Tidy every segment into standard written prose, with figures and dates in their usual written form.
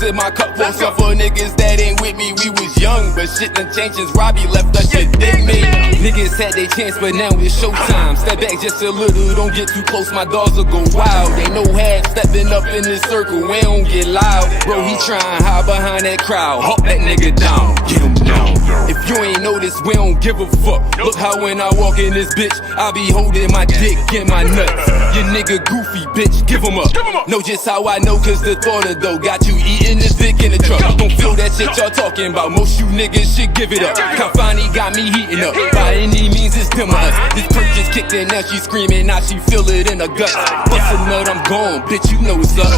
goes in my cup. Won't suffer niggas that ain't with me. We was young, but shit done changed since Robbie left us. Shit dig me. Niggas had their chance, but now it's showtime. Step back just a little, don't get too close. My dogs will go wild. Ain't no half stepping up in this circle. We don't get loud. Bro, he trying hide behind that crowd. Hawk that nigga down. Get him down. If you ain't noticed, we don't give a fuck. Look how when I walk in this bitch, I be holding my dick in my nuts. Your nigga goofy, bitch, give him up. Know just how I know, cause the thought of dough got you eating this dick in the truck. Don't feel that shit y'all talking about. Most you niggas should give it up. Confani got me heating up. By any means, it's them or us. This perk just kicked in, now she screaming, now she feel it in her gut. Bust a nut, I'm gone, bitch, you know what's up.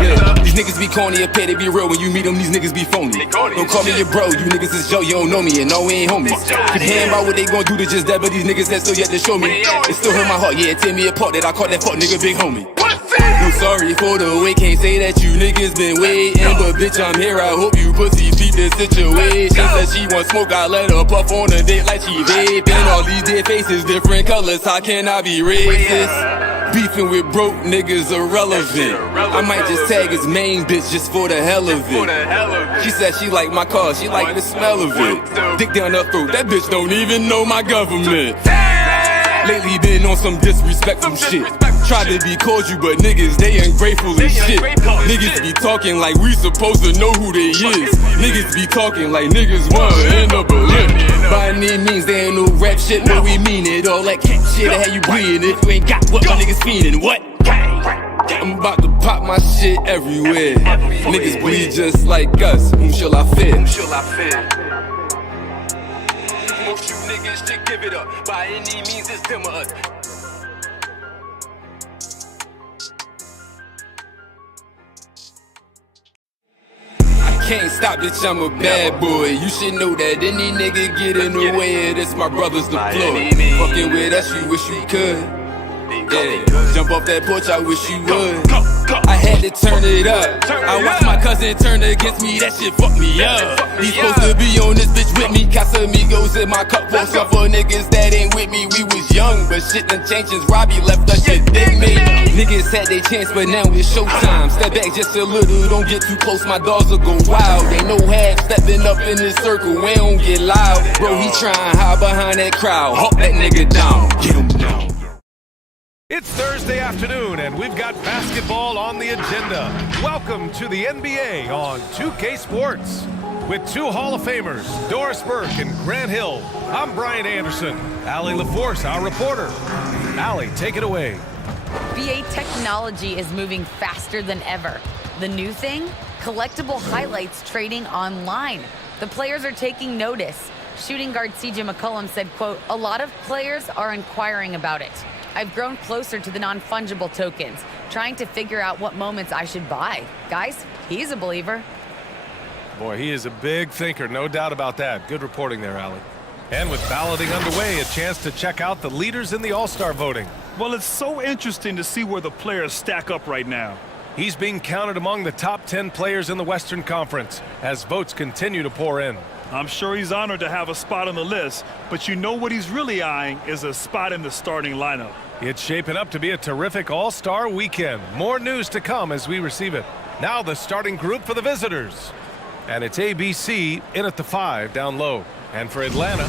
Yeah, these niggas be corny, a pay to be real. When you meet them, these niggas be phony. Don't call me your bro, you niggas is Joe, you don't know me, and no, we ain't homies. Could hear about what they gon' do to just that, but these niggas that still yet to show me. It still hurt my heart, yeah, it tear me apart that I caught that fuck nigga big homie. No sorry for the wait, can't say that you niggas been waiting, but bitch I'm here, I hope you pussies beat the situation. Said she want smoke, I let her puff on a date like she vaping. All these dead faces, different colors, how can I be racist? Beefing with broke niggas irrelevant. I might just tag his main bitch just for the hell of it. She said she like my car, she like the smell of it. Dick down her throat, that bitch don't even know my government. Lately been on some disrespectful shit. Tried to be cordial, but niggas, they ungrateful as shit. Niggas be talking like we supposed to know who they is. Niggas be talking like niggas wanna end up a lit. By any means, they ain't no rap shit, but we mean it. All that cat shit, I had you bleeding. If you ain't got what my niggas fiendin', what? I'm about to pop my shit everywhere. Niggas bleed just like us, whom shall I fear? Most you niggas should give it up. By any means, it's them or us. Can't stop, bitch, I'm a bad boy. You should know that any nigga get in the way of this, my brother's deployed. Fucking with us, you wish you could. Yeah, jump off that porch, I wish you would. I had to turn it up. I watched my cousin turn against me, that shit fucked me up. He's supposed to be on this bitch with me. Casamigos in my cup, won't suffer niggas that ain't with me. We was young, but shit done changed since Robbie left us. Shit dig me. Niggas had their chance, but now it's showtime. Step back just a little, don't get too close. My dogs will go wild. Ain't no half stepping up in this circle. We don't get loud. Bro, he trying hide behind that crowd. Hawk that nigga down. Get him down. It's Thursday afternoon, and we've got basketball on the agenda. Welcome to the NBA on 2K Sports. With two Hall of Famers, Doris Burke and Grant Hill, I'm Brian Anderson. Allie LaForce, our reporter. Allie, take it away. BA technology is moving faster than ever. The new thing? Collectible highlights trading online. The players are taking notice. Shooting guard CJ McCollum said, quote, "A lot of players are inquiring about it. I've grown closer to the non-fungible tokens, trying to figure out what moments I should buy." Guys, he's a believer. Boy, he is a big thinker, no doubt about that. Good reporting there, Allie. And with balloting underway, a chance to check out the leaders in the All-Star voting. Well, it's so interesting to see where the players stack up right now. He's being counted among the top 10 players in the Western Conference as votes continue to pour in. I'm sure he's honored to have a spot on the list, but you know what he's really eyeing is a spot in the starting lineup. It's shaping up to be a terrific All-Star weekend. More news to come as we receive it. Now the starting group for the visitors. And it's ABC in at the 5 down low. And for Atlanta.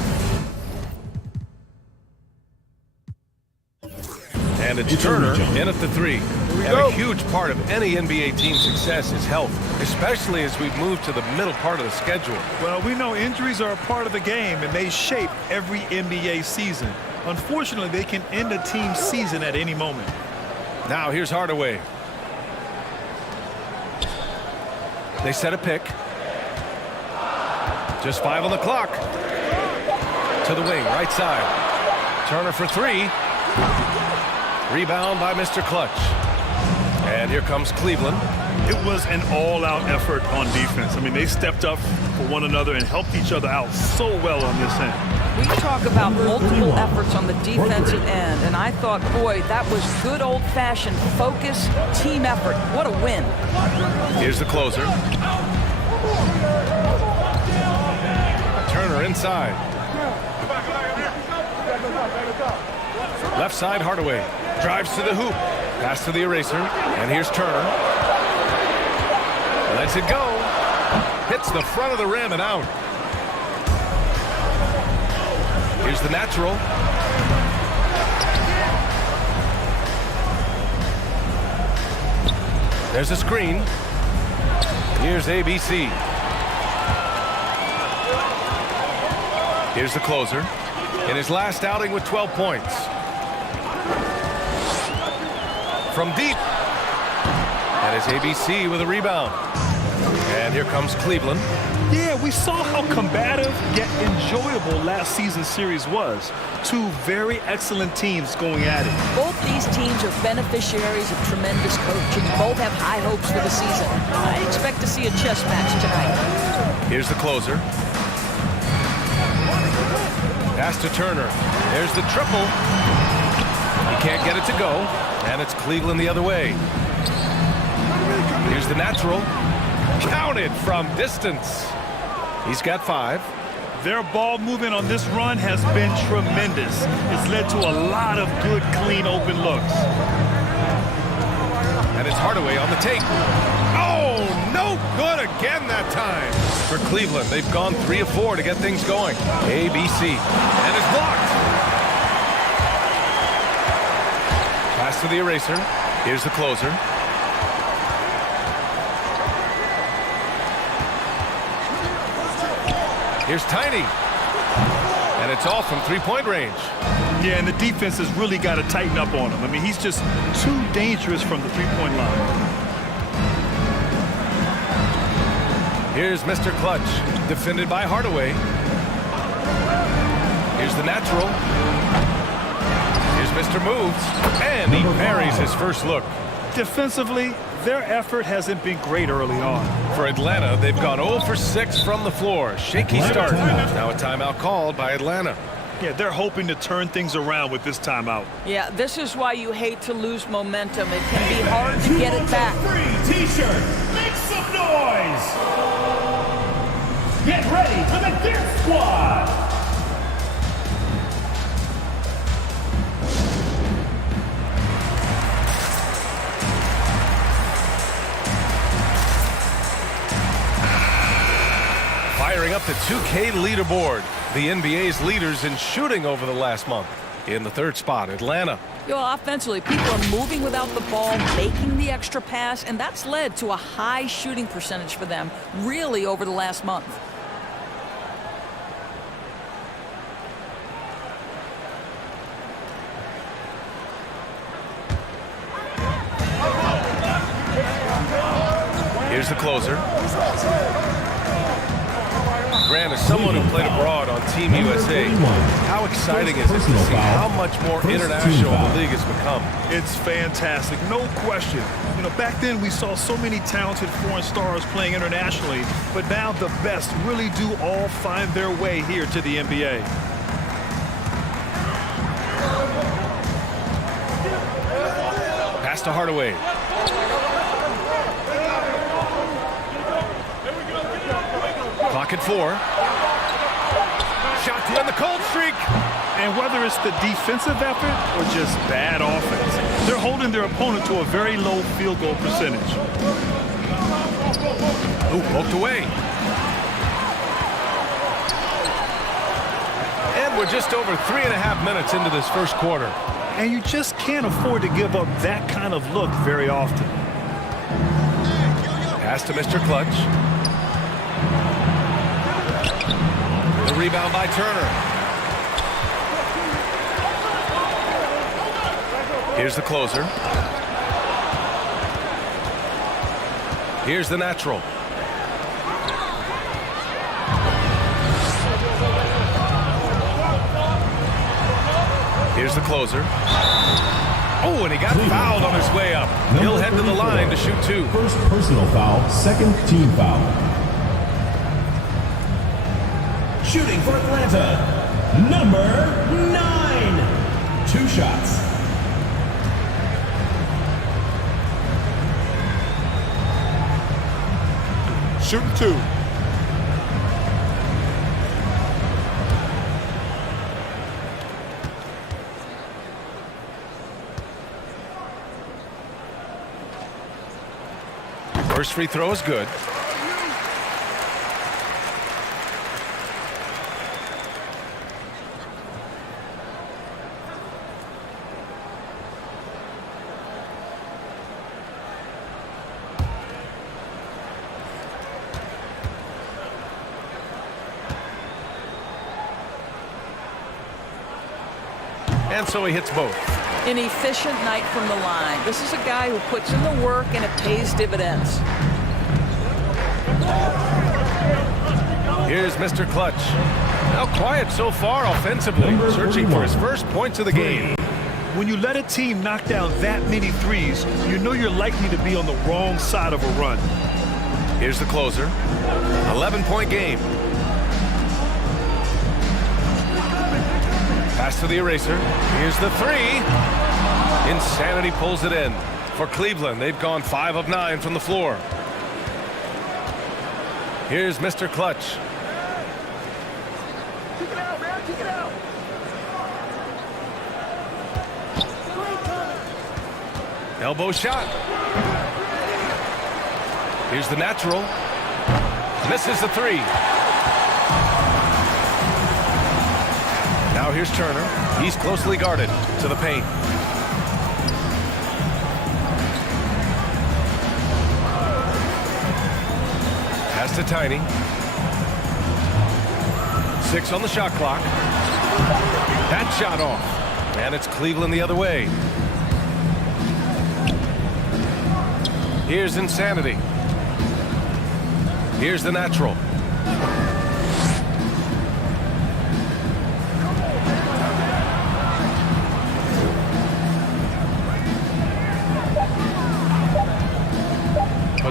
And it's Turner in at the 3. And a huge part of any NBA team's success is health, especially as we move to the middle part of the schedule. Well, we know injuries are a part of the game, and they shape every NBA season. Unfortunately, they can end a team's season at any moment. Now here's Hardaway. They set a pick. Just 5 on the clock. To the wing, right side. Turner for 3. Rebound by Mr. Clutch. And here comes Cleveland. It was an all-out effort on defense. I mean, they stepped up for one another and helped each other out so well on this end. We talk about multiple efforts on the defensive end, and I thought, boy, that was good old-fashioned focus, team effort. What a win. Here's the closer. Turner inside. Left side, Hardaway. Drives to the hoop. Pass to the eraser. And here's Turner. Lets it go. Hits the front of the rim and out. Here's the natural. There's a screen. Here's ABC. Here's the closer. In his last outing with 12 points. From deep. And it's ABC with a rebound. And here comes Cleveland. Yeah, we saw how combative yet enjoyable last season's series was. Two very excellent teams going at it. Both these teams are beneficiaries of tremendous coaching. Both have high hopes for the season. I expect to see a chess match tonight. Here's the closer. Pass to Turner. There's the triple. He can't get it to go. And it's Cleveland the other way. Here's the natural. Counted from distance. He's got 5. Their ball movement on this run has been tremendous. It's led to a lot of good, clean, open looks. And it's Hardaway on the take. Oh, no good again that time. For Cleveland, they've gone 3 of 4 to get things going. ABC. And it's blocked. Pass to the eraser. Here's the closer. Here's Tiny. And it's all from 3-point range. Yeah, and the defense has really got to tighten up on him. I mean, he's just too dangerous from the 3-point line. Here's Mr. Clutch, defended by Hardaway. Here's the natural. Here's Mr. Moves. And he buries his first look. Defensively, their effort hasn't been great early on. For Atlanta, they've gone 0 for 6 from the floor. Shaky start. Now a timeout called by Atlanta. Yeah, they're hoping to turn things around with this timeout. Yeah, this is why you hate to lose momentum. It can be hard to get it back. Free T-shirt. Make some noise. Get ready for the Death Squad. Firing up the 2K leaderboard. The NBA's leaders in shooting over the last month. In the 3rd spot, Atlanta. Offensively, people are moving without the ball, making the extra pass, and that's led to a high shooting percentage for them, really over the last month. Here's the closer. Grant, as someone who played abroad on Team USA, how exciting is it to see how much more international the league has become? It's fantastic, no question. You know, back then we saw so many talented foreign stars playing internationally, but now the best really do all find their way here to the NBA. Pass to Hardaway. Clock at 4. Shot to end the cold streak. And whether it's the defensive effort or just bad offense, they're holding their opponent to a very low field goal percentage. Ooh, poked away. And we're just over 3.5 minutes into this first quarter. And you just can't afford to give up that kind of look very often. Pass to Mr. Clutch. The rebound by Turner. Here's the closer. Here's the natural. Here's the closer. Oh, and he got fouled on his way up. He'll head to the line to shoot 2. First personal foul, second team foul. Shooting for Atlanta, number 9. 2 shots. Shooting 2. First free throw is good. and so he hits both. An efficient night from the line. This is a guy who puts in the work and it pays dividends. Here's Mr. Clutch. Now quiet so far offensively, Number searching 31. for his first points of the game. When you let a team knock down that many threes, you know you're likely to be on the wrong side of a run. Here's the closer. 11-point game. Pass to the eraser. Here's the three. Insanity pulls it in. For Cleveland, they've gone 5 of 9 from the floor. Here's Mr. Clutch. Kick it out, man. Kick it out. Elbow shot. Here's the natural. Misses the three. Now here's Turner. He's closely guarded to the paint. Pass to Tiny. 6 on the shot clock. That shot off. And it's Cleveland the other way. Here's Insanity. Here's the natural.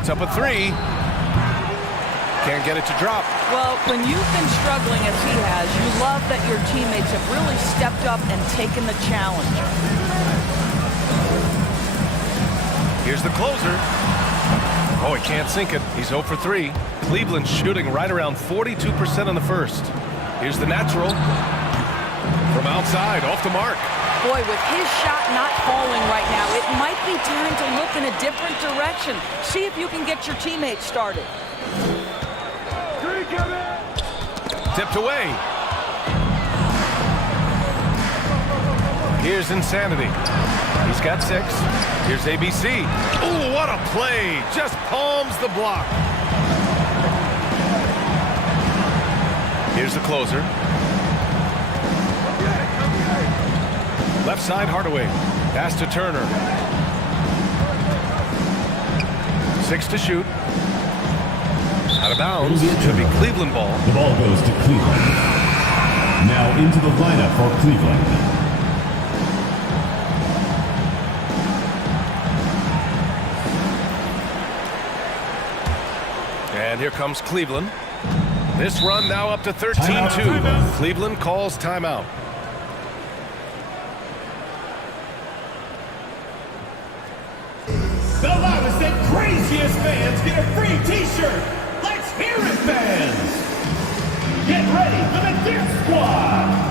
Puts up a three. Can't get it to drop. Well, when you've been struggling as he has, you love that your teammates have really stepped up and taken the challenge. Here's the closer. Oh, he can't sink it. He's 0 for 3. Cleveland shooting right around 42% in the first. Here's the natural. From outside, off the mark. Boy, with his shot not falling right now, it might be time to look in a different direction. See if you can get your teammates started. Tipped away. Here's Insanity. He's got 6. Here's ABC. Ooh, what a play. Just palms the block. Here's the closer. Left side, Hardaway. Pass to Turner. 6 to shoot. Out of bounds. Should be Cleveland ball. The ball goes to Cleveland. Now into the lineup for Cleveland. And here comes Cleveland. This run now up to 13-2. Cleveland calls timeout. The loudest and craziest fans get a free t-shirt. Let's hear it, fans. Get ready for the Death Squad.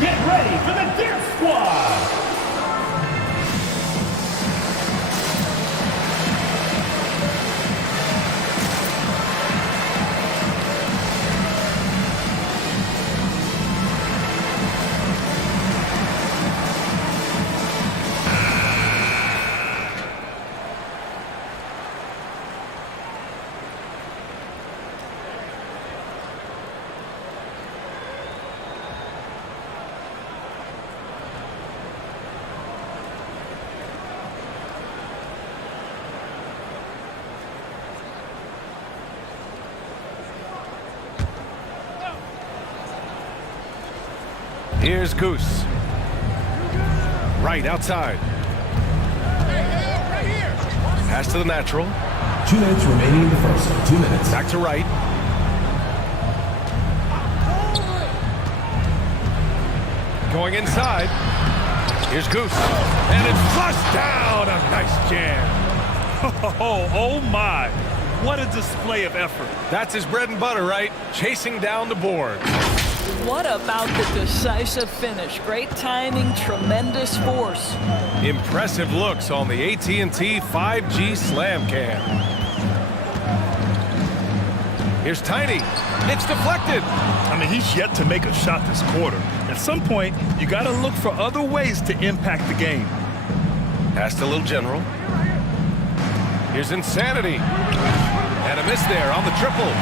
Get ready for the Death Squad! Here's Goose. Right outside. Pass to the natural. 2 minutes remaining in the first. 2 minutes. Back to right. Going inside. Here's Goose. And it's flushed down. A nice jam. Oh my. What a display of effort. That's his bread and butter, right? Chasing down the board. What about the decisive finish? Great timing, tremendous force. Impressive looks on the AT&T 5G Slam Cam. Here's Tiny. It's deflected. I mean, he's yet to make a shot this quarter. At some point, you got to look for other ways to impact the game. Pass to Little General. Here's Insanity. And a miss there on the triple.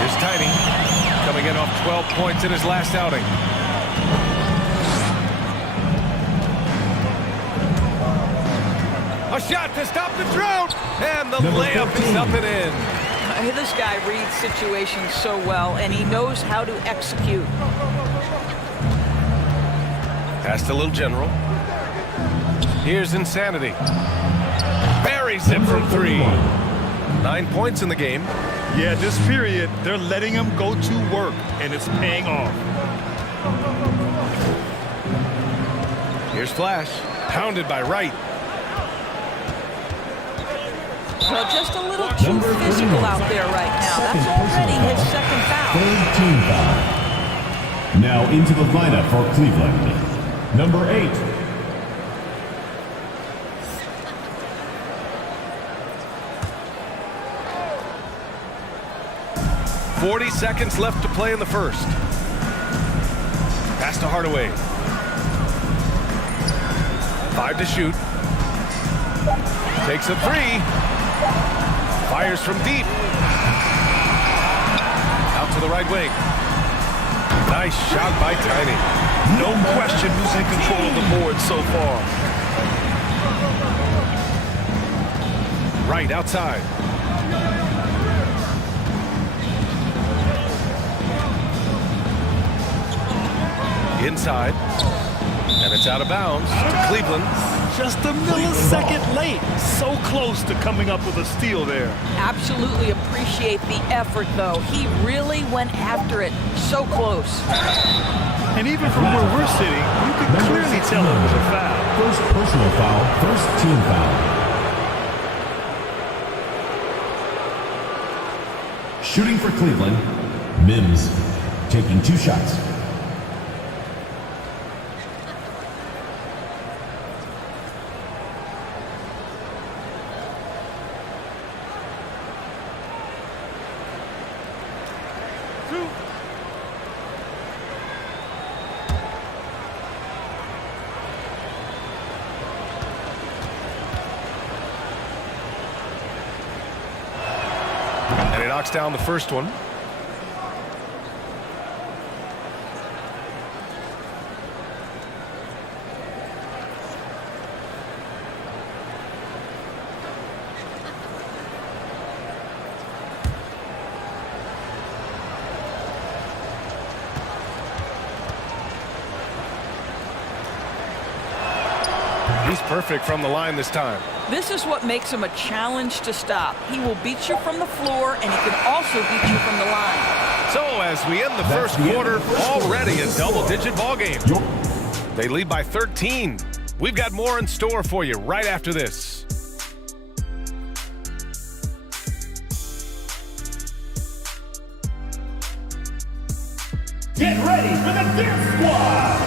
Here's Tiny. Coming in off 12 points in his last outing. A shot to stop the drought. And the layup is up and in. This guy reads situations so well, and he knows how to execute. Pass to Little General. Here's Insanity. Buries it from 3. 9 points in the game. Yeah, this period, they're letting him go to work, and it's paying off. Here's Flash. Pounded by Wright. So just a little too physical out there right now. That's already his second foul. Third team foul. Now into the lineup for Cleveland. Number 8. 40 seconds left to play in the first. Pass to Hardaway. 5 to shoot. Takes a 3. Fires from deep. Out to the right wing. Nice shot by Tiny. No question who's in control of the board so far. Right outside. Inside. And it's out of bounds to Cleveland. Just a millisecond late. So close to coming up with a steal there. Absolutely appreciate the effort, though. He really went after it. So close. And even from where we're sitting, you can clearly tell it was a foul. First personal foul, first team foul. Shooting for Cleveland, Mims taking 2 shots. And he knocks down the first one. He's perfect from the line this time. This is what makes him a challenge to stop. He will beat you from the floor, and he can also beat you from the line. So as we end the first quarter, already a double-digit ball game. They lead by 13. We've got more in store for you right after this. Get ready for the Dip Squad!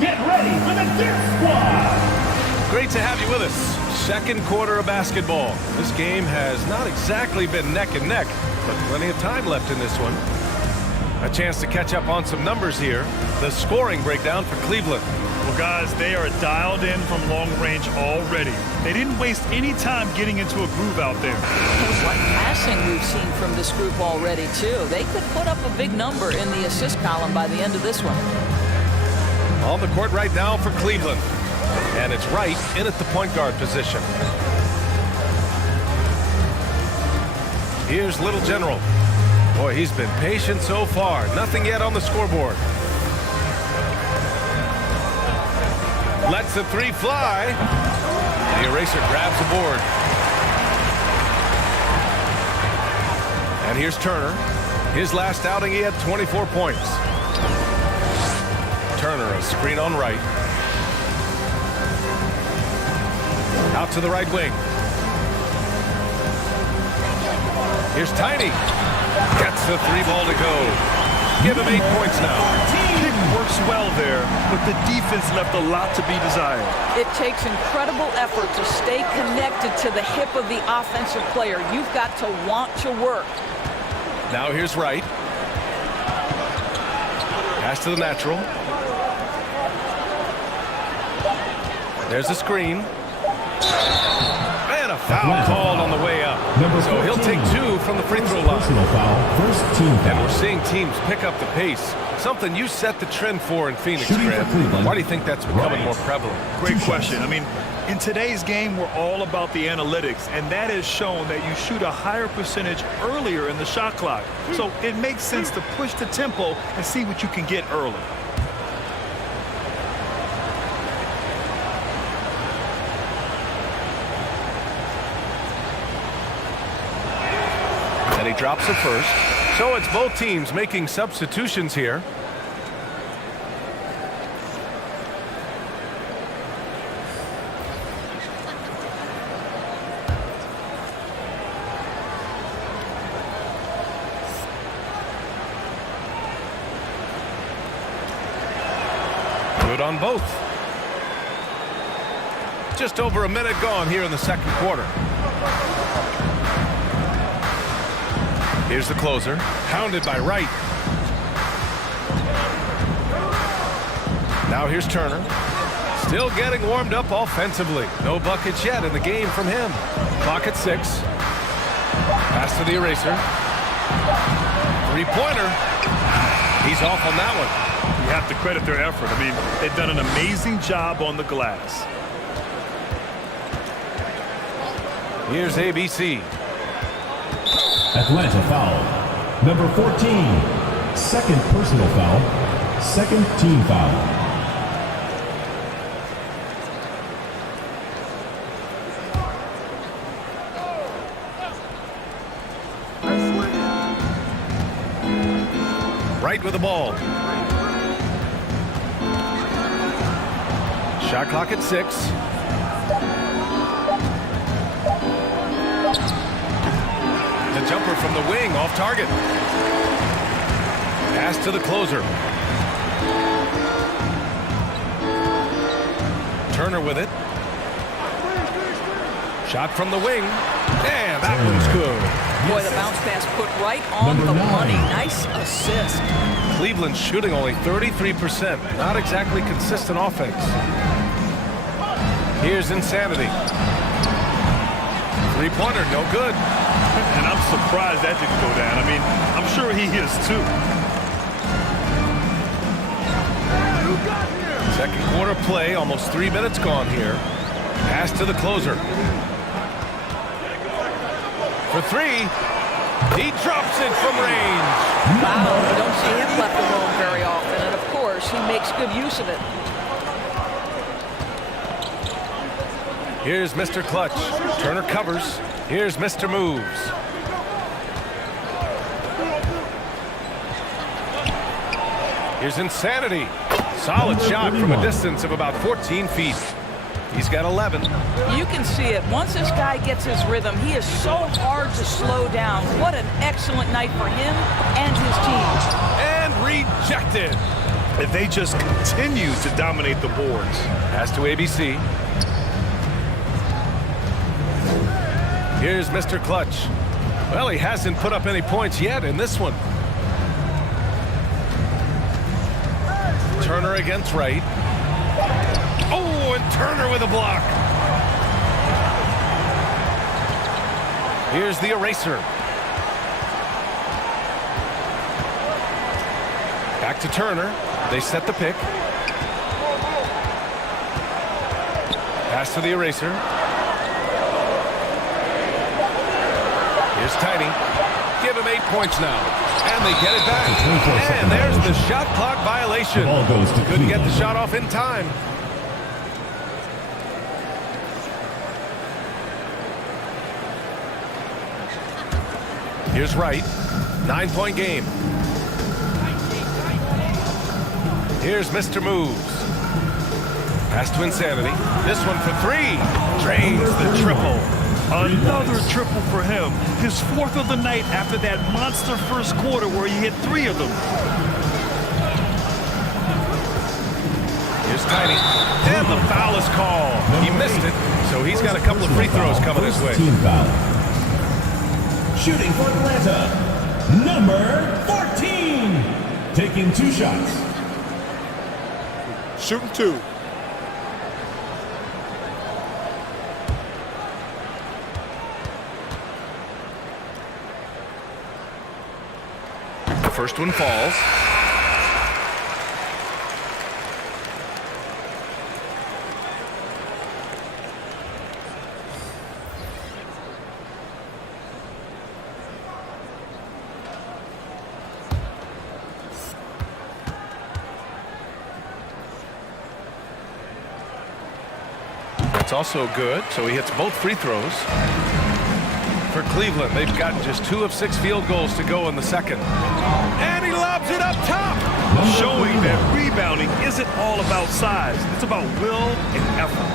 Get ready for the Dip Squad! Great to have you with us. Second quarter of basketball. This game has not exactly been neck and neck, but plenty of time left in this one. A chance to catch up on some numbers here. The scoring breakdown for Cleveland. Well, guys, they are dialed in from long range already. They didn't waste any time getting into a groove out there. What passing we've seen from this group already, too. They could put up a big number in the assist column by the end of this one. On the court right now for Cleveland. And it's Wright in at the point guard position. Here's Little General. Boy, he's been patient so far. Nothing yet on the scoreboard. Lets the three fly. The eraser grabs the board. And here's Turner. His last outing, he had 24 points. Turner, a screen on right. Out to the right wing. Here's Tiny. Gets the three ball to go. Give him 8 points now. Pick works well there, but the defense left a lot to be desired. It takes incredible effort to stay connected to the hip of the offensive player. You've got to want to work. Now here's Wright. Pass to the natural. There's a screen. And a foul called on the way up. So he'll take 2 from the free throw line. Personal foul, first team And foul. we're seeing teams pick up the pace. Something you set the trend for in Phoenix, Shooting for Grant. Cleveland. Why do you think that's becoming Right. more prevalent? Great question. I mean, in today's game, we're all about the analytics, and that has shown that you shoot a higher percentage earlier in the shot clock. So it makes sense to push the tempo and see what you can get early. And he drops it first. So it's both teams making substitutions here. Good on both. Just over a minute gone here in the second quarter. Here's the closer, hounded by Wright. Now here's Turner. Still getting warmed up offensively. No buckets yet in the game from him. Clock at 6. Pass to the eraser. Three-pointer. He's off on that one. You have to credit their effort. I mean, they've done an amazing job on the glass. Here's ABC. Atlanta foul. Number 14. Second personal foul. Second team foul. Right with the ball. Shot clock at 6. The jumper from the wing off target. Pass to the closer. Turner with it. Shot from the wing. And that one's good. Boy, the bounce pass put right on Number the 9. money. Nice assist. Cleveland shooting only 33%. Not exactly consistent offense. Here's Insanity. Three-pointer, no good. And I'm surprised that didn't go down. I mean, I'm sure he is too. Second quarter play, almost 3 minutes gone here. Pass to the closer. For 3, he drops it from range. Wow, you don't see him left alone very often, and of course, he makes good use of it. Here's Mr. Clutch. Turner covers. Here's Mr. Moves. Here's Insanity. Solid shot from a distance of about 14 feet. He's got 11. You can see it. Once this guy gets his rhythm, he is so hard to slow down. What an excellent night for him and his team. And rejected. If they just continue to dominate the boards. Pass to ABC. Here's Mr. Clutch. Well, he hasn't put up any points yet in this one. Turner against Wright. Oh, and Turner with a block. Here's the eraser. Back to Turner. They set the pick. Pass to the eraser. Here's Tiny. Give him 8 points now. And they get it back. And there's the shot clock violation. Ball goes to Couldn't get the Cleveland. shot off in time. Here's Wright. 9-point game. Here's Mr. Moves. Pass to Insanity. This one for three. Drains the triple. Another triple for him. His fourth of the night after that monster first quarter where he hit 3 of them. Here's Tiny. And the foul is called. He missed it, so he's got a couple of free throws coming his way. Team foul. Shooting for Atlanta, number 14. Taking 2 shots. Shooting 2. The first one falls. It's also good, so he hits both free throws. For Cleveland, they've gotten just 2 of 6 field goals to go in the second. And he lobs it up top! Showing that rebounding isn't all about size. It's about will and effort.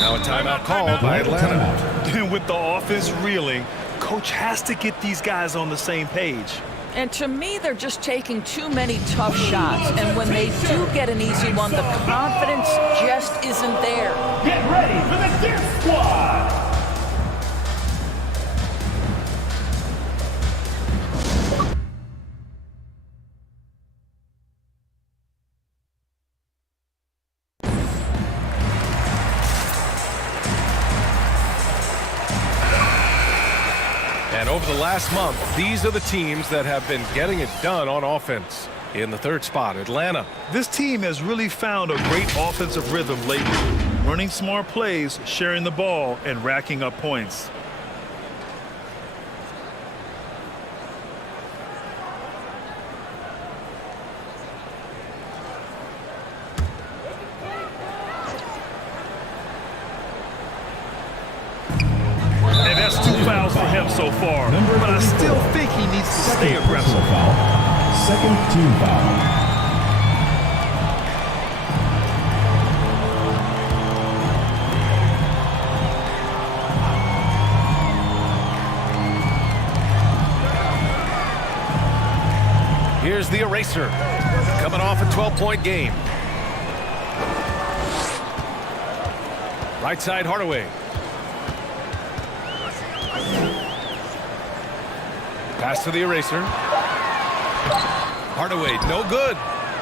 Now a timeout called by Atlanta. And with the offense reeling, coach has to get these guys on the same page. And to me, they're just taking too many tough shots. And when they do get an easy one, the confidence just isn't there. Get ready for the Deer Squad! And over the last month, these are the teams that have been getting it done on offense. In the third spot, Atlanta. This team has really found a great offensive rhythm lately. Running smart plays, sharing the ball, and racking up points. And that's 2 fouls for him so far. But I still think he needs to stay aggressive. Foul. Second team foul. Here's the eraser. Coming off a 12-point game. Right side, Hardaway. Pass to the eraser. Hardaway, no good.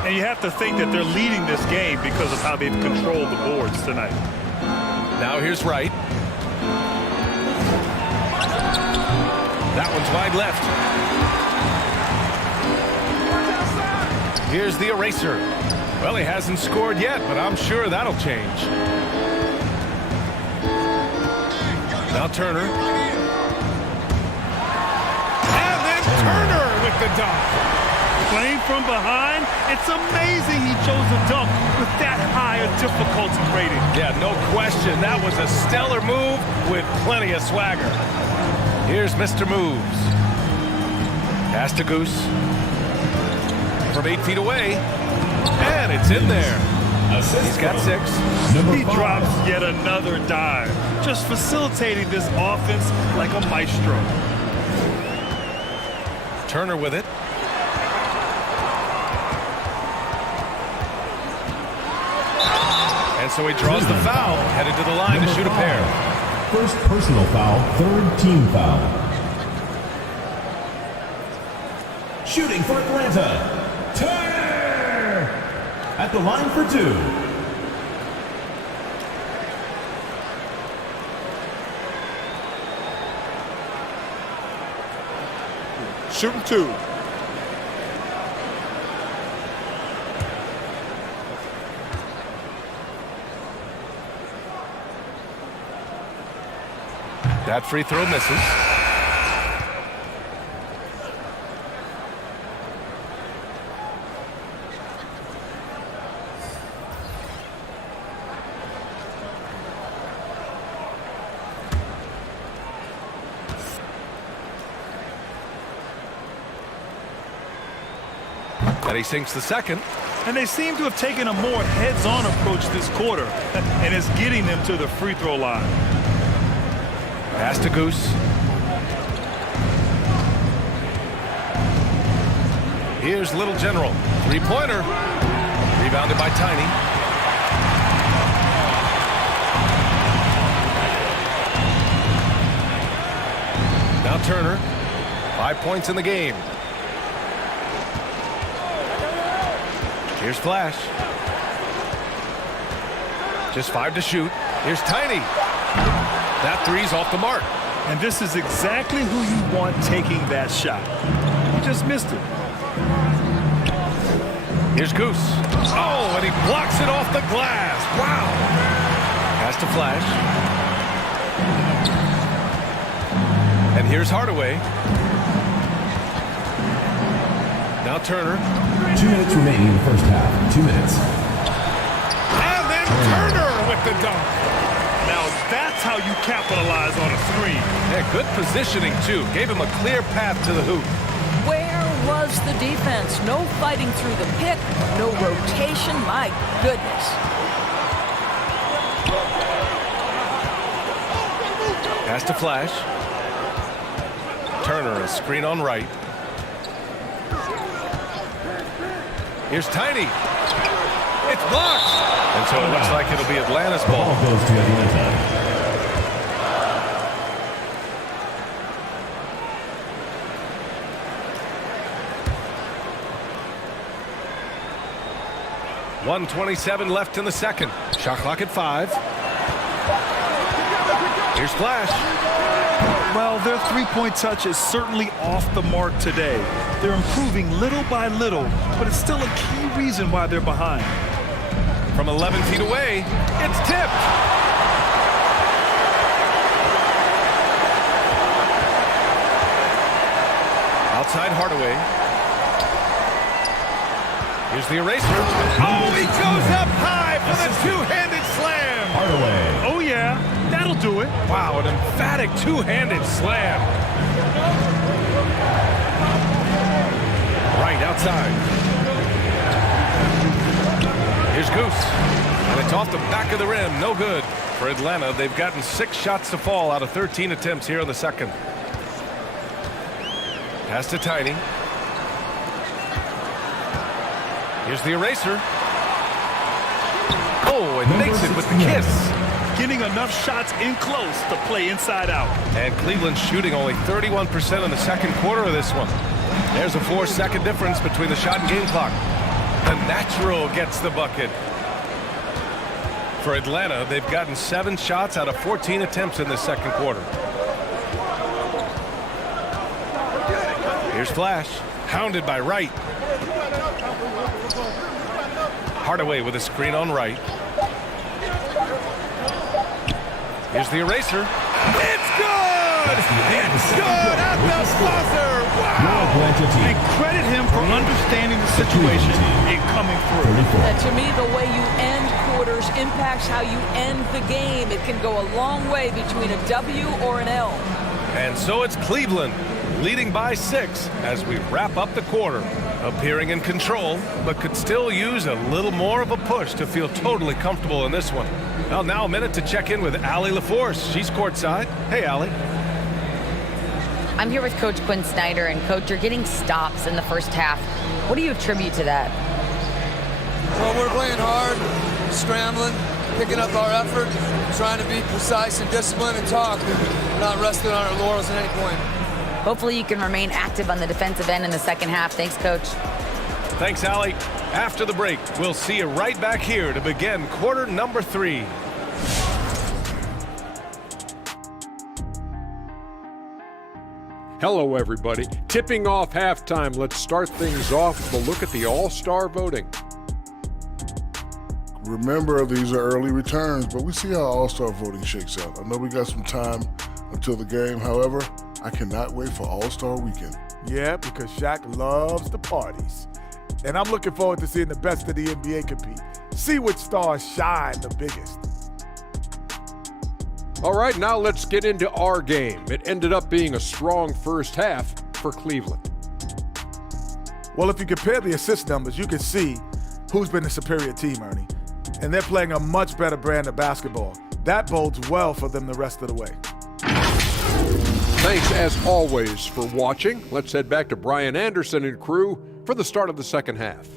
And you have to think that they're leading this game because of how they've controlled the boards tonight. Now here's Wright. That one's wide left. Here's the eraser. Well, he hasn't scored yet, but I'm sure that'll change. Now Turner. And then Turner with the dunk. Playing from behind, it's amazing he chose a dunk with that high a difficulty rating. Yeah, no question. That was a stellar move with plenty of swagger. Here's Mr. Moves. Pass to Goose. From 8 feet away. And it's in there. He's got 6. He drops yet another dime, just facilitating this offense like a maestro. Turner with it. And so he draws the foul, headed to the line to shoot a pair. First personal foul, third team foul. Shooting for Atlanta, Turner! At the line for 2. Shooting 2. That free throw misses. And he sinks the second. And they seem to have taken a more heads-on approach this quarter, and it's getting them to the free throw line. Pass to Goose. Here's Little General. Three-pointer. Rebounded by Tiny. Now Turner. 5 points in the game. Here's Flash. Just 5 to shoot. Here's Tiny. That three's off the mark. And this is exactly who you want taking that shot. He just missed it. Here's Goose. Oh, and he blocks it off the glass. Wow. Pass to Flash. And here's Hardaway. Now Turner. 2 minutes remaining in the first half. 2 minutes. And then Turner with the dunk. Now that's how you capitalize on a screen. Yeah, good positioning, too. Gave him a clear path to the hoop. Where was the defense? No fighting through the pick, no rotation. My goodness. Pass to Flash. Turner, a screen on right. Here's Tiny. It's blocked. And so it looks like it'll be Atlanta's ball. Ball goes to Atlanta. .127 left in the second. Shot clock at 5. Here's Flash. Well, their three-point touch is certainly off the mark today. They're improving little by little, but it's still a key reason why they're behind. From 11 feet away, it's tipped. Outside Hardaway. Here's the eraser. Oh, he goes up high for the two-handed slam. Hardaway. Oh, yeah, that'll do it. Wow, an emphatic two-handed slam. Right outside. Here's Goose. And it's off the back of the rim. No good. For Atlanta, they've gotten 6 shots to fall out of 13 attempts here in the second. Pass to Tiny. Here's the eraser. Oh, and makes it with the kiss. Getting enough shots in close to play inside out. And Cleveland shooting only 31% in the second quarter of this one. There's a 4-second difference between the shot and game clock. The natural gets the bucket. For Atlanta, they've gotten 7 shots out of 14 attempts in the second quarter. Here's Flash, hounded by Wright. Hardaway with a screen on right. Here's the eraser. It's good! It's good at the buzzer! Wow! And credit him for understanding the situation and coming through. To me, the way you end quarters impacts how you end the game. It can go a long way between a W or an L. And so it's Cleveland, leading by 6 as we wrap up the quarter. Appearing in control, but could still use a little more of a push to feel totally comfortable in this one. Well, now a minute to check in with Allie LaForce. She's courtside. Hey, Allie. I'm here with Coach Quinn Snyder, and Coach, you're getting stops in the first half. What do you attribute to that? Well, we're playing hard, scrambling, picking up our effort, trying to be precise and disciplined and talk. We're not resting on our laurels at any point. Hopefully you can remain active on the defensive end in the second half. Thanks, Coach. Thanks, Allie. After the break, we'll see you right back here to begin quarter number 3. Hello, everybody. Tipping off halftime. Let's start things off with a look at the All-Star voting. Remember, these are early returns, but we see how All-Star voting shakes out. I know we got some time until the game. However, I cannot wait for All-Star Weekend. Yeah, because Shaq loves the parties. And I'm looking forward to seeing the best of the NBA compete. See which stars shine the biggest. All right, now let's get into our game. It ended up being a strong first half for Cleveland. Well, if you compare the assist numbers, you can see who's been the superior team, Ernie. And they're playing a much better brand of basketball. That bodes well for them the rest of the way. Thanks, as always, for watching. Let's head back to Brian Anderson and crew for the start of the second half.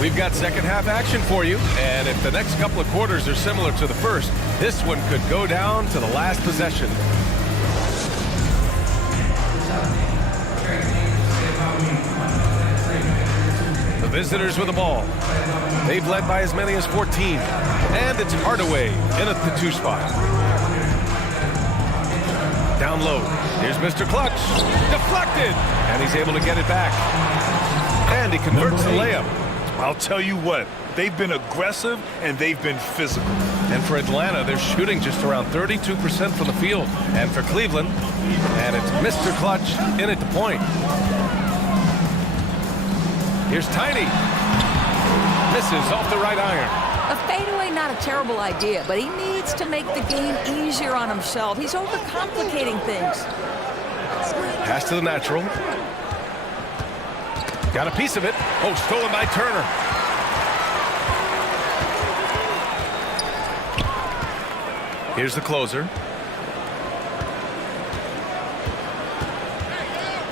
We've got second half action for you, and if the next couple of quarters are similar to the first, this one could go down to the last possession. The visitors with the ball. They've led by as many as 14, and it's Hardaway in at the 2 spot. Down low, here's Mr. Clutch, deflected, and he's able to get it back. And he converts the layup. I'll tell you what, they've been aggressive and they've been physical. And for Atlanta, they're shooting just around 32% from the field. And for Cleveland, and it's Mr. Clutch in at the point. Here's Tiny. Misses off the right iron. A fadeaway, not a terrible idea, but he needs to make the game easier on himself. He's overcomplicating things. Pass to the natural. Got a piece of it. Oh, stolen by Turner. Here's the closer.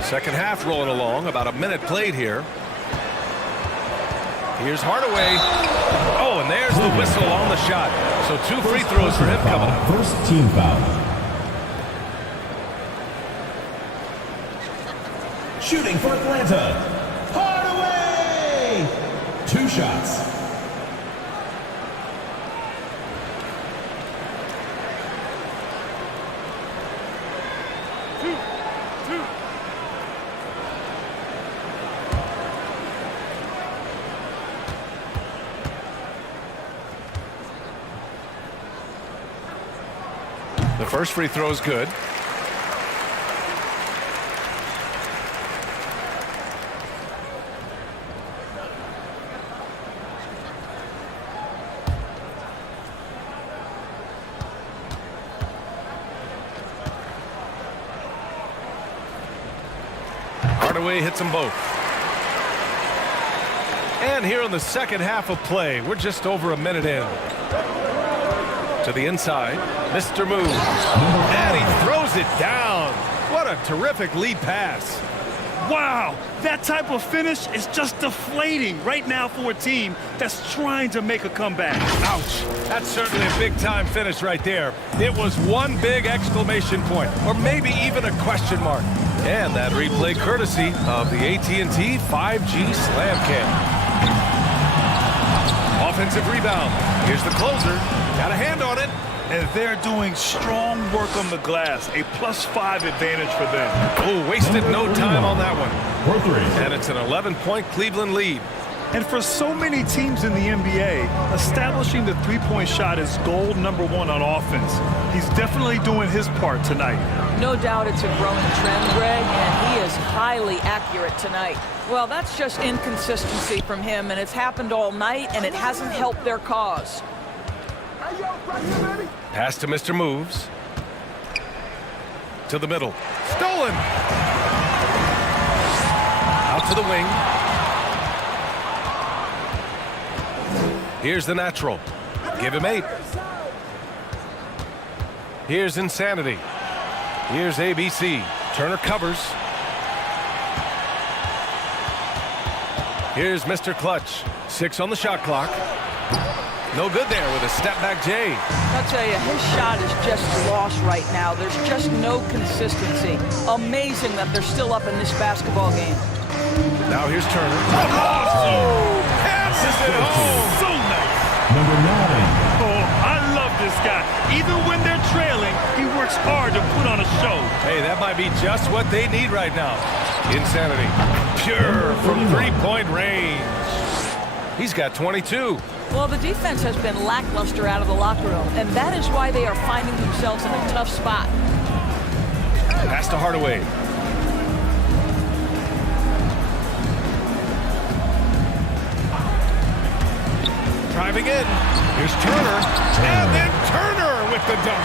Second half rolling along. About a minute played here. Here's Hardaway. Oh, and there's the whistle on the shot. So 2 free throws for him coming up. First team foul. Shooting for Atlanta. Hardaway! 2 shots. The first free throw is good. Hardaway hits them both. And here in the second half of play, we're just over a minute in. To the inside, Mr. Moves. And he throws it down. What a terrific lead pass. Wow, that type of finish is just deflating right now for a team that's trying to make a comeback. Ouch. That's certainly a big-time finish right there. It was one big exclamation point, or maybe even a question mark. And that replay courtesy of the AT&T 5G Slam Cam. Offensive rebound. Here's the closer. Got a hand on it. And they're doing strong work on the glass. A +5 advantage for them. Oh, wasted no time on that one. For 3. And it's an 11-point Cleveland lead. And for so many teams in the NBA, establishing the three-point shot is goal number 1 on offense. He's definitely doing his part tonight. No doubt it's a growing trend, Greg, and he is highly accurate tonight. Well, that's just inconsistency from him, and it's happened all night, and it hasn't helped their cause. Pass to Mr. Moves. To the middle. Stolen! Out to the wing. Here's the natural. Give him 8. Here's Insanity. Here's ABC. Turner covers. Here's Mr. Clutch. 6 on the shot clock. No good there with a step-back J. I'll tell you, his shot is just lost right now. There's just no consistency. Amazing that they're still up in this basketball game. Now here's Turner. Oh! Passes it home! So nice! Number 9. Oh, I love this guy. Even when they're trailing, he works hard to put on a show. Hey, that might be just what they need right now. Insanity. Pure from three-point range. He's got 22. Well, the defense has been lackluster out of the locker room, and that is why they are finding themselves in a tough spot. Pass to Hardaway. stepping in. Here's Turner, and then Turner with the dunk.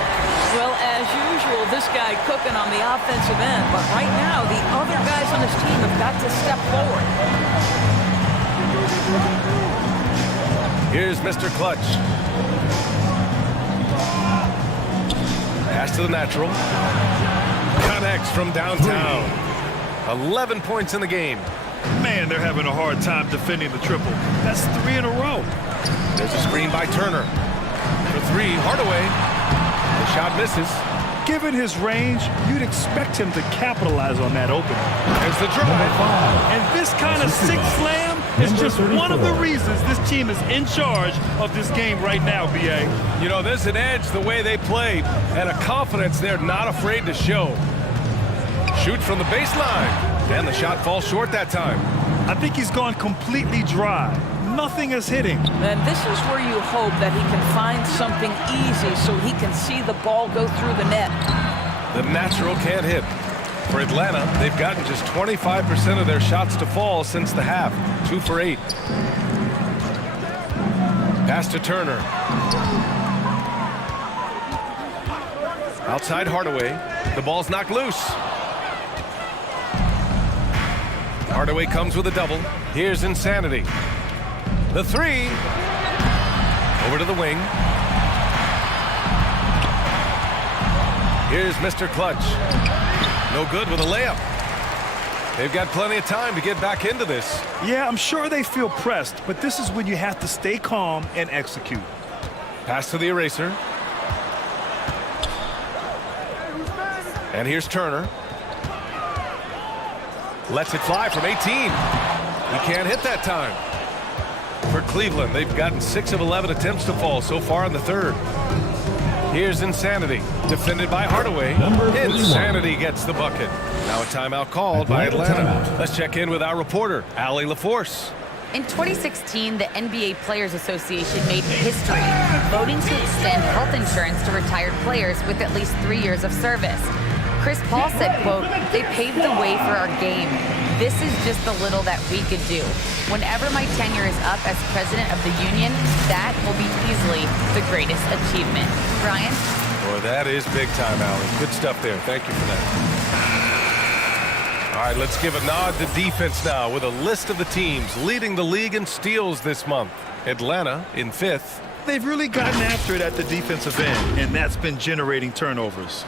Well, as usual, this guy cooking on the offensive end, but right now the other guys on his team have got to step forward. Here's Mr. Clutch. Pass to the natural. Connects from downtown. 11 points in the game. Man, they're having a hard time defending the triple. That's 3 in a row. There's a screen by Turner. For 3, Hardaway. The shot misses. Given his range, you'd expect him to capitalize on that opening. There's the drive. And this kind of sick slam is just one of the reasons this team is in charge of this game right now, B.A. You know, there's an edge the way they played and a confidence they're not afraid to show. Shoot from the baseline. And the shot falls short that time. I think he's gone completely dry. Nothing is hitting. And this is where you hope that he can find something easy so he can see the ball go through the net. The natural can't hit. For Atlanta, they've gotten just 25% of their shots to fall since the half. 2 for 8. Pass to Turner. Outside Hardaway. The ball's knocked loose. Hardaway comes with a double. Here's Insanity. The 3. Over to the wing. Here's Mr. Clutch. No good with a layup. They've got plenty of time to get back into this. Yeah, I'm sure they feel pressed, but this is when you have to stay calm and execute. Pass to the eraser. And here's Turner. Lets it fly from 18. He can't hit that time. For Cleveland, they've gotten 6 of 11 attempts to fall so far in the third. Here's Insanity, defended by Hardaway. Insanity gets the bucket. Now a timeout called by Atlanta. Let's check in with our reporter, Allie LaForce. In 2016, the NBA Players Association made history, voting to extend health insurance to retired players with at least 3 years of service. Chris Paul said, quote, "They paved the way for our game. This is just the little that we could do. Whenever my tenure is up as president of the union, that will be easily the greatest achievement." Brian? Boy, that is big time, Allie. Good stuff there. Thank you for that. All right, let's give a nod to defense now with a list of the teams leading the league in steals this month. Atlanta in 5th. They've really gotten after it at the defensive end, and that's been generating turnovers.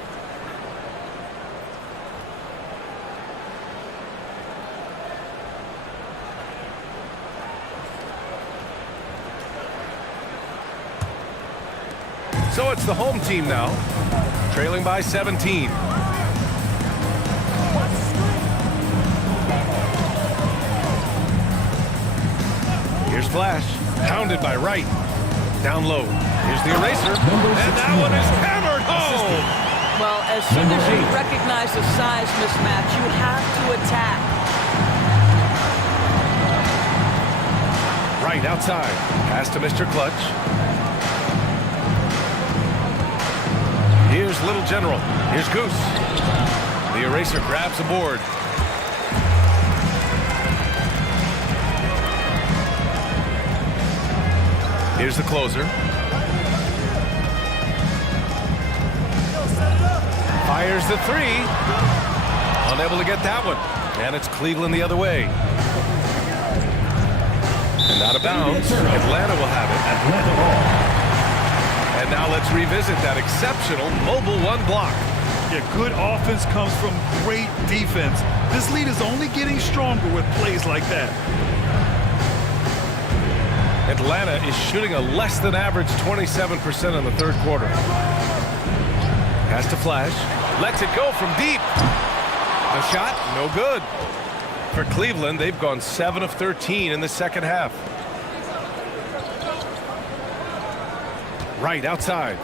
So it's the home team now, trailing by 17. Here's Flash, pounded by Wright. Down low. Here's the eraser, and that one is hammered home. Well, as soon as you recognize the size mismatch, you have to attack. Wright outside. Pass to Mr. Clutch. Here's Little General. Here's Goose. The eraser grabs a board. Here's the closer. Fires the 3. Unable to get that one. And it's Cleveland the other way. And out of bounds. Atlanta will have it. Atlanta ball. And now let's revisit that exceptional mobile 1 block. Yeah, good offense comes from great defense. This lead is only getting stronger with plays like that. Atlanta is shooting a less than average 27% in the third quarter. Pass to Flash. Lets it go from deep. The shot, no good. For Cleveland, they've gone 7 of 13 in the second half. Right outside.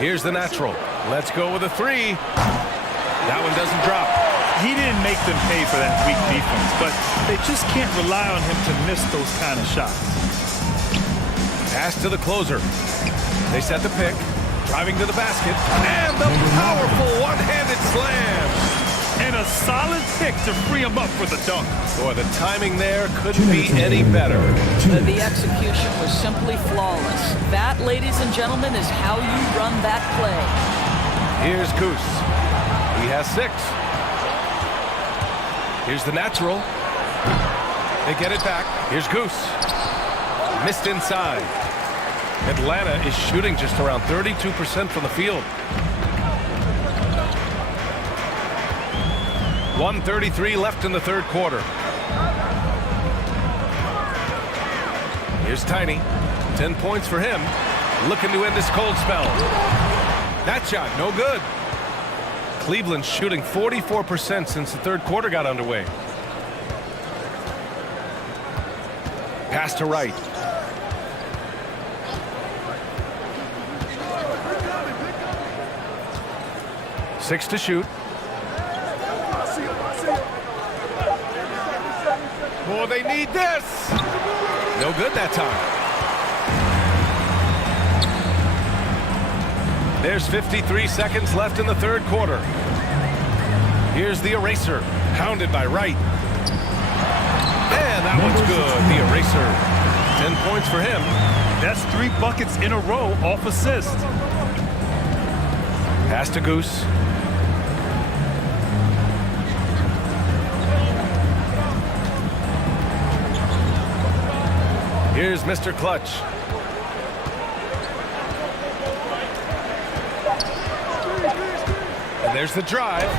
Here's the natural. Let's go with a 3. That one doesn't drop. He didn't make them pay for that weak defense, but they just can't rely on him to miss those kind of shots. Pass to the closer. They set the pick. Driving to the basket. And the powerful one-handed slam. And a solid pick to free him up for the dunk. Boy, the timing there couldn't be any better. The execution was simply flawless. That, ladies and gentlemen, is how you run that play. Here's Goose. He has 6. Here's the natural. They get it back. Here's Goose. Missed inside. Atlanta is shooting just around 32% from the field. 1:33 left in the third quarter. Here's Tiny. 10 points for him. Looking to end this cold spell. That shot, no good. Cleveland shooting 44% since the third quarter got underway. Pass to Wright. Six to shoot. Oh, they need this. No good that time. There's 53 seconds left in the third quarter. Here's the eraser, pounded by Wright. And that one's good, the eraser. 10 points for him. That's 3 buckets in a row off assist. Pass to Goose. Here's Mr. Clutch. And there's the drive.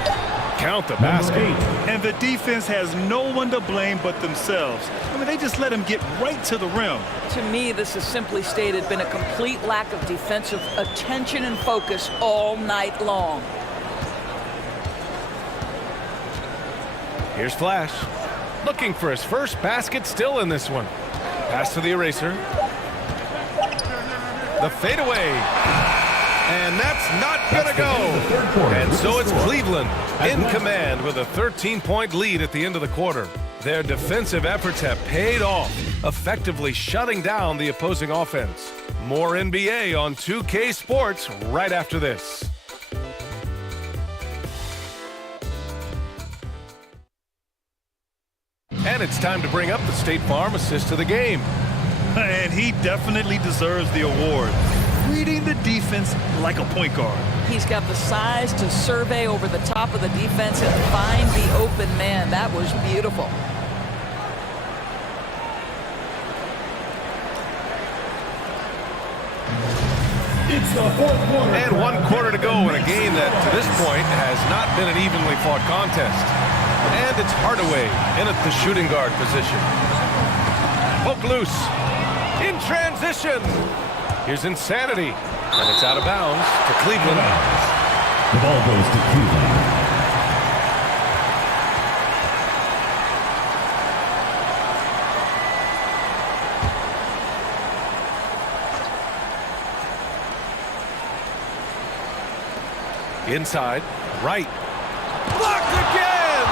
Count the basket. And the defense has no one to blame but themselves. I mean, they just let him get right to the rim. To me, this has simply stated been a complete lack of defensive attention and focus all night long. Here's Flash. Looking for his first basket still in this one. Pass to the eraser. The fadeaway. And that's not going to go. And so it's Cleveland in command with a 13-point lead at the end of the quarter. Their defensive efforts have paid off, effectively shutting down the opposing offense. More NBA on 2K Sports right after this. And it's time to bring up the State Farm assist of the game. And he definitely deserves the award. Reading the defense like a point guard. He's got the size to survey over the top of the defense and find the open man. That was beautiful. It's the fourth quarter. And 1 quarter to go in a game that, to this point, has not been an evenly fought contest. And it's Hardaway in at the shooting guard position. Poke loose. In transition. Here's Insanity. And it's out of bounds to Cleveland. The ball goes to Cleveland. Inside. Right. Blocked again!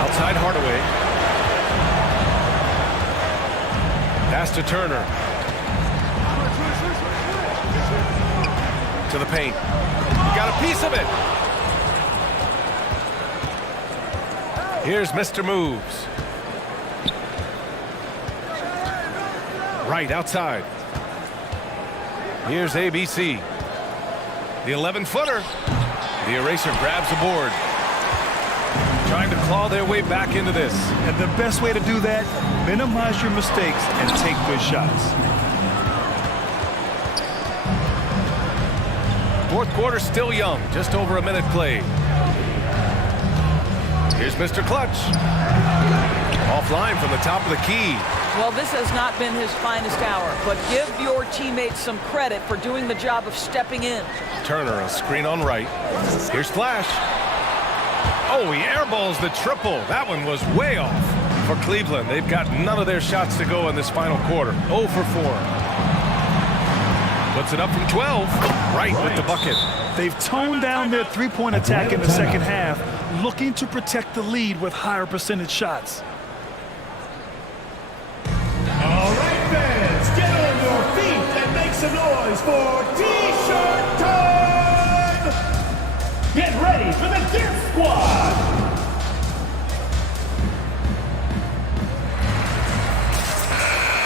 Outside Hardaway. Pass to Turner. To the paint. Got a piece of it. Here's Mr. Moves. Right outside. Here's ABC. The 11-footer. The eraser grabs the board. Trying to claw their way back into this. And the best way to do that, minimize your mistakes and take good shots. Fourth quarter still young, just over a minute played. Here's Mr. Clutch. Offline from the top of the key. Well, this has not been his finest hour, but give your teammates some credit for doing the job of stepping in. Turner, a screen on right. Here's Flash. Oh, he airballs the triple. That one was way off for Cleveland. They've got none of their shots to go in this final quarter. 0 for 4. Puts it up from 12. Right with the bucket. They've toned down their three-point attack in the second half, looking to protect the lead with higher percentage shots. All right, fans, get on your feet and make some noise for T-shirt time! Get ready for the Death Squad!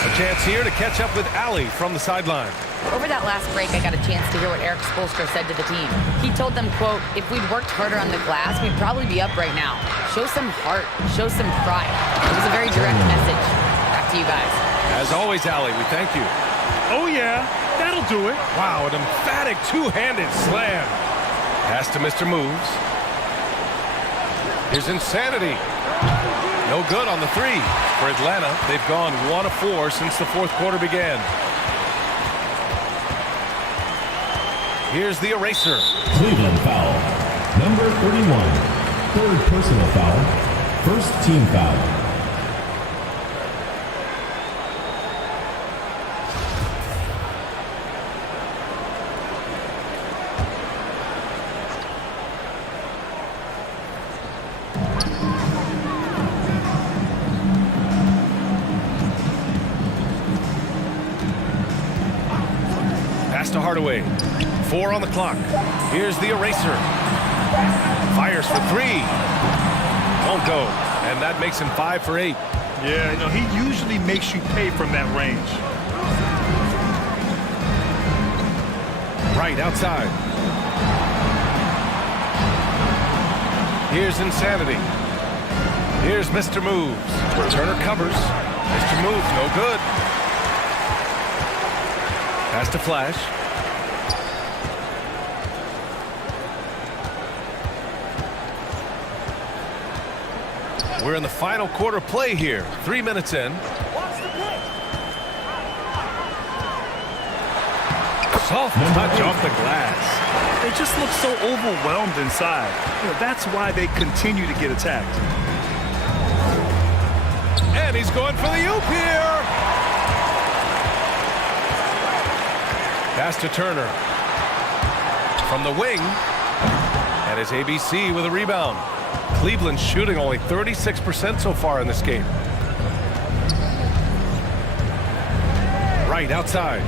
A chance here to catch up with Allie from the sideline. Over that last break, I got a chance to hear what Eric Spoelstra said to the team. He told them, quote, "If we'd worked harder on the glass, we'd probably be up right now. Show some heart, show some pride." It was a very direct message. Back to you guys. As always, Allie, we thank you. Oh, yeah, that'll do it. Wow, an emphatic two-handed slam. Pass to Mr. Moves. Here's Insanity. No good on the three. For Atlanta, they've gone 1 of 4 since the fourth quarter began. Here's the eraser. Cleveland foul. Number 31. Third personal foul. First team foul. Pass to Hardaway. 4 on the clock. Here's the eraser. Fires for 3. Won't go. And that makes him 5 for 8. Yeah, you know, he usually makes you pay from that range. Right outside. Here's Insanity. Here's Mr. Moves. Turner covers. Mr. Moves, no good. Pass to Flash. We're in the final quarter play here. 3 minutes in. Soft touch off the glass. They just look so overwhelmed inside. You know, that's why they continue to get attacked. And he's going for the oop here. Pass to Turner. From the wing. And his ABC with a rebound. Cleveland shooting only 36% so far in this game. Right outside.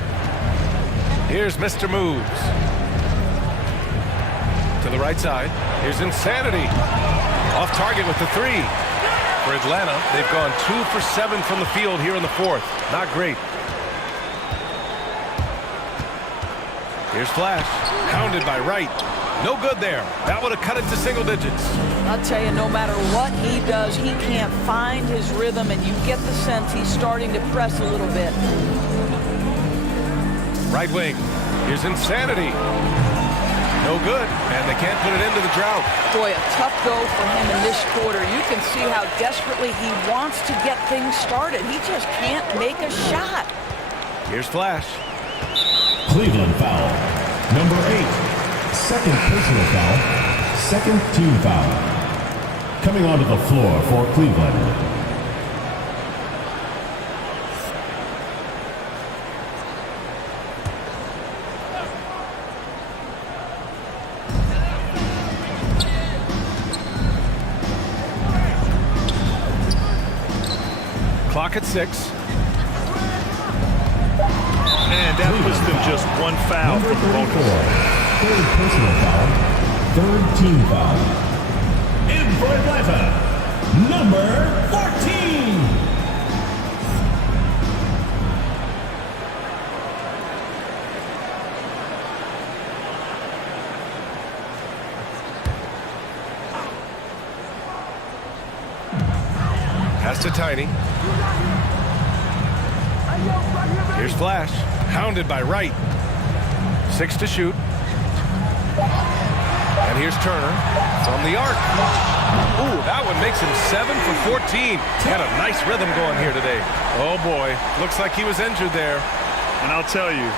Here's Mr. Moves. To the right side. Here's Insanity. Off target with the 3. For Atlanta, they've gone 2 for 7 from the field here in the fourth. Not great. Here's Flash. Pounded by Wright. No good there. That would have cut it to single digits. I'll tell you, no matter what he does, he can't find his rhythm, and you get the sense he's starting to press a little bit. Right wing. Here's Insanity. No good, and they can't put it into the drought. Boy, a tough go for him in this quarter. You can see how desperately he wants to get things started. He just can't make a shot. Here's Flash. Cleveland foul. Number 8. Second personal foul. Second team foul. Coming onto the floor for Cleveland. Clock at 6. And that puts them just one foul Number from the bonus. 34. Third personal foul. Third team foul. In for Atlanta, number 14. Pass to Tiny. Here's Flash. Hounded by Wright. 6 to shoot. And here's Turner from the arc. Ooh, that one makes him 7 for 14. Had a nice rhythm going here today. Oh boy, looks like he was injured there. And I'll tell you,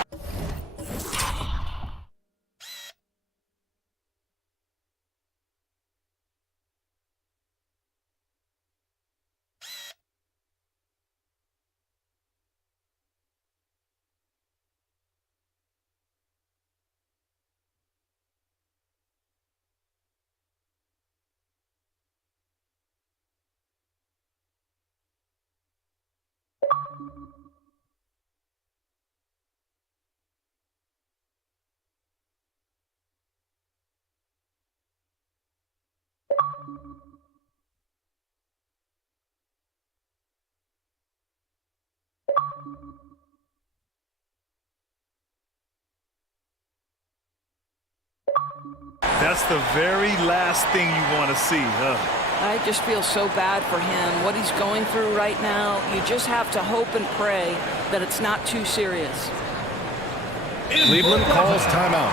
That's the very last thing you want to see, huh? I just feel so bad for him, what he's going through right now. You just have to hope and pray that it's not too serious. Cleveland calls timeout.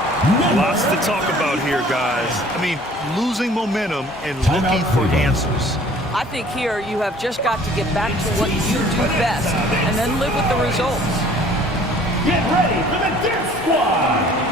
Lots to talk about here, guys. I mean, losing momentum and looking for answers. I think here you have just got to get back to what you do best and then live with the results. Get ready for the Death Squad!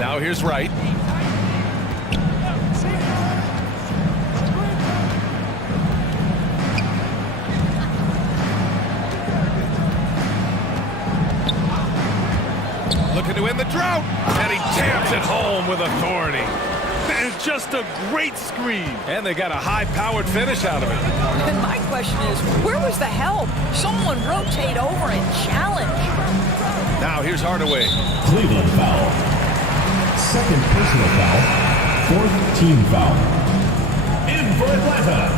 Now here's Wright. Looking to end the drought, and he jams it home with authority. It's just a great screen. And they got a high-powered finish out of it. And my question is, where was the help? Someone rotate over and challenge. Now here's Hardaway. Cleveland foul. Second personal foul. Fourth team foul. In for Atlanta,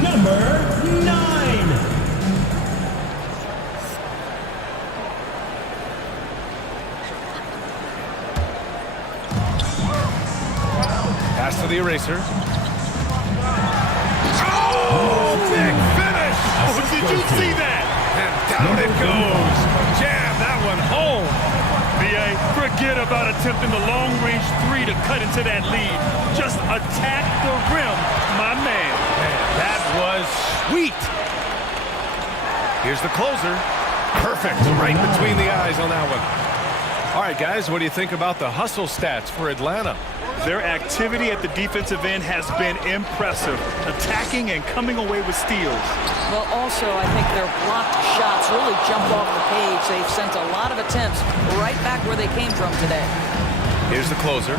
number 9. Pass to the eraser. Oh, big finish! Oh, did you see that? And down it goes. Jam that one home. B.A., forget about attempting the long-range three to cut into that lead. Just attack the rim, my man. Man, that was sweet. Here's the closer. Perfect. Right between the eyes on that one. All right, guys, what do you think about the hustle stats for Atlanta? Their activity at the defensive end has been impressive, attacking and coming away with steals. Well, also, I think their blocked shots really jumped off the page. They've sent a lot of attempts right back where they came from today. Here's the closer.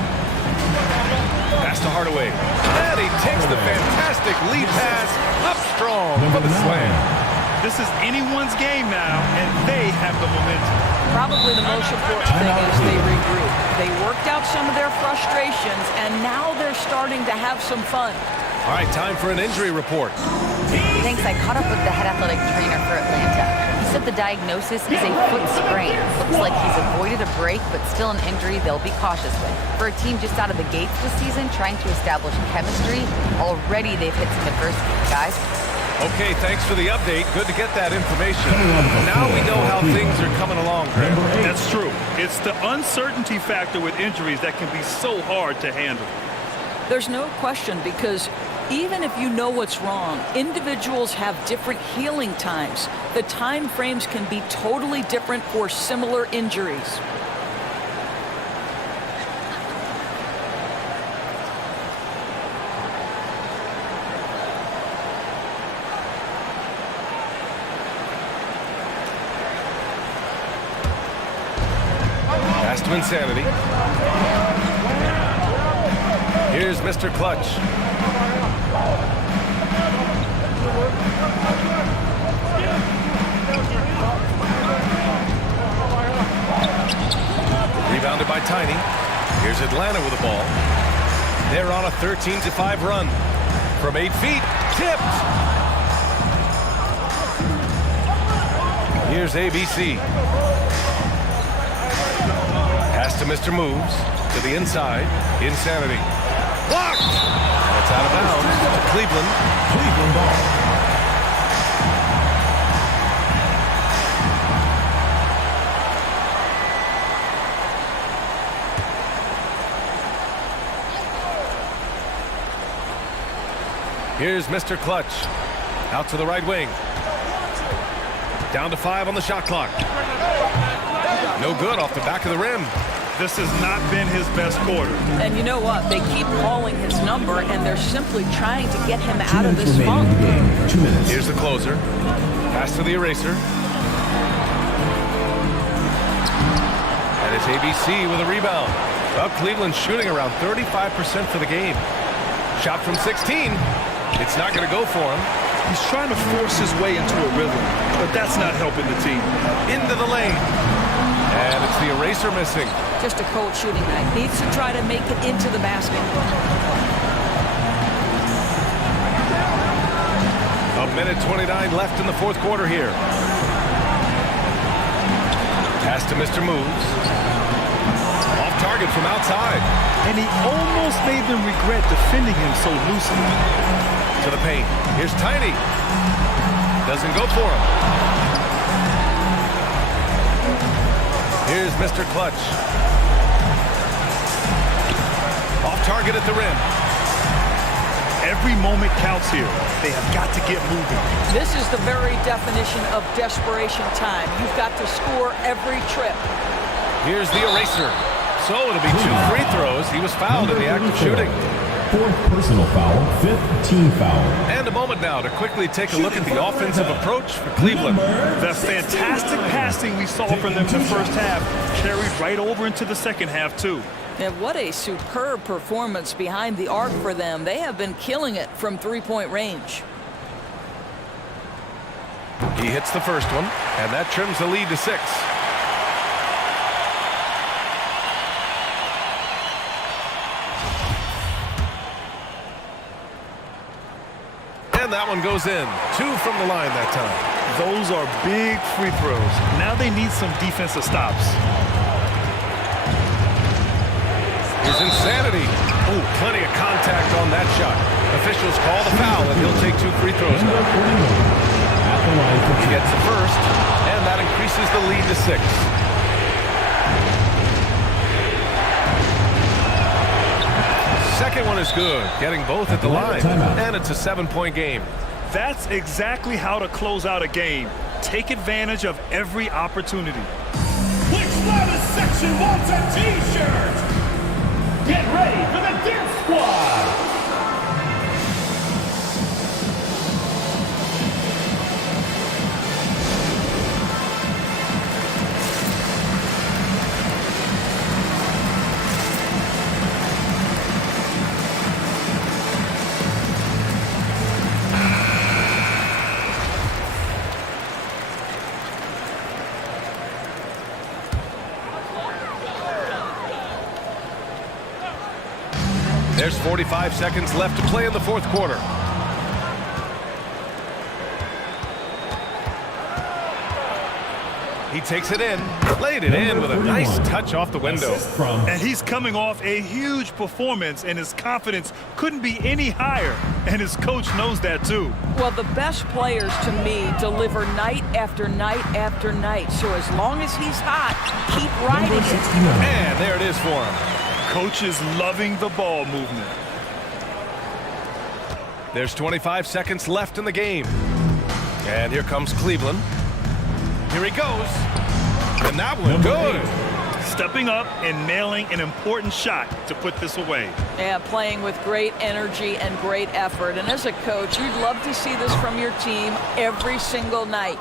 Pass to Hardaway. And he takes the fantastic lead pass up strong for the slam. This is anyone's game now, and they have the momentum. Probably the most important thing is they regroup. They worked out some of their frustrations, and now they're starting to have some fun. All right, time for an injury report. Thanks, I caught up with the head athletic trainer for Atlanta. He said the diagnosis is a foot sprain. Looks like he's avoided a break, but still an injury they'll be cautious with. For a team just out of the gates this season, trying to establish chemistry, already they've hit some adversity. Guys? Okay, thanks for the update. Good to get that information. Now we know how things are coming along, Greg. That's true. It's the uncertainty factor with injuries that can be so hard to handle. There's no question, because even if you know what's wrong, individuals have different healing times. The time frames can be totally different for similar injuries. Pass to Insanity. Here's Mr. Clutch. Rebounded by Tiny. Here's Atlanta with the ball. They're on a 13-5 run. From 8 feet, tipped. Here's ABC. Pass to Mr. Moves. To the inside. Insanity. Blocked! And it's out of bounds to Cleveland. Cleveland ball. Here's Mr. Clutch. Out to the right wing. Down to 5 on the shot clock. No good off the back of the rim. This has not been his best quarter. And you know what? They keep calling his number, and they're simply trying to get him out of this funk. 2 minutes. Here's the closer. Pass to the eraser. And it's ABC with a rebound. Well, Cleveland's shooting around 35% for the game. Shot from 16. It's not going to go for him. He's trying to force his way into a rhythm, but that's not helping the team. Into the lane. And it's the eraser missing. Just a cold shooting night. Needs to try to make it into the basket. A minute 29 left in the fourth quarter here. Pass to Mr. Moves. Off target from outside. And he almost made them regret defending him so loosely. To the paint. Here's Tiny. Doesn't go for him. Here's Mr. Clutch. Off target at the rim. Every moment counts here. They have got to get moving. This is the very definition of desperation time. You've got to score every trip. Here's the eraser. So it'll be 2 free throws. He was fouled in the act of shooting. 4th personal foul, 5th team foul. And a moment now to quickly take a look at the offensive approach for Cleveland. The fantastic passing we saw from them in the first half carried right over into the second half, too. And what a superb performance behind the arc for them. They have been killing it from three-point range. He hits the first one, and that trims the lead to 6. And that one goes in. 2 from the line that time. Those are big free throws. Now they need some defensive stops. Here's Insanity. Oh, plenty of contact on that shot. Officials call the foul, and he'll take 2 free throws now. He gets the first, and that increases the lead to 6. Second one is good, getting both at the line, and it's a 7-point game. That's exactly how to close out a game. Take advantage of every opportunity. Which loudest section wants a T-shirt? Get ready for the Dance Squad! There's 45 seconds left to play in the fourth quarter. He takes it in, laid it in with a nice touch off the window. And he's coming off a huge performance, and his confidence couldn't be any higher. And his coach knows that, too. Well, the best players, to me, deliver night after night after night. So as long as he's hot, keep riding it. And there it is for him. Coach is loving the ball movement. There's 25 seconds left in the game. And here comes Cleveland. Here he goes. And that one good. Stepping up and nailing an important shot to put this away. Yeah, playing with great energy and great effort. And as a coach, you'd love to see this from your team every single night.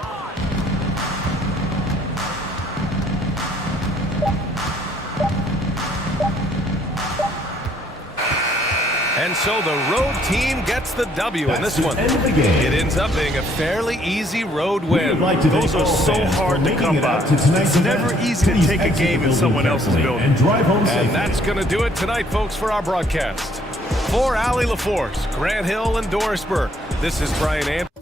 And so the road team gets the W in this one. It ends up being a fairly easy road win. Those are so hard to come by. It's never easy to take a game in someone else's building. And that's going to do it tonight, folks, for our broadcast. For Allie LaForce, Grant Hill, and Doris Burke, this is Brian Anderson.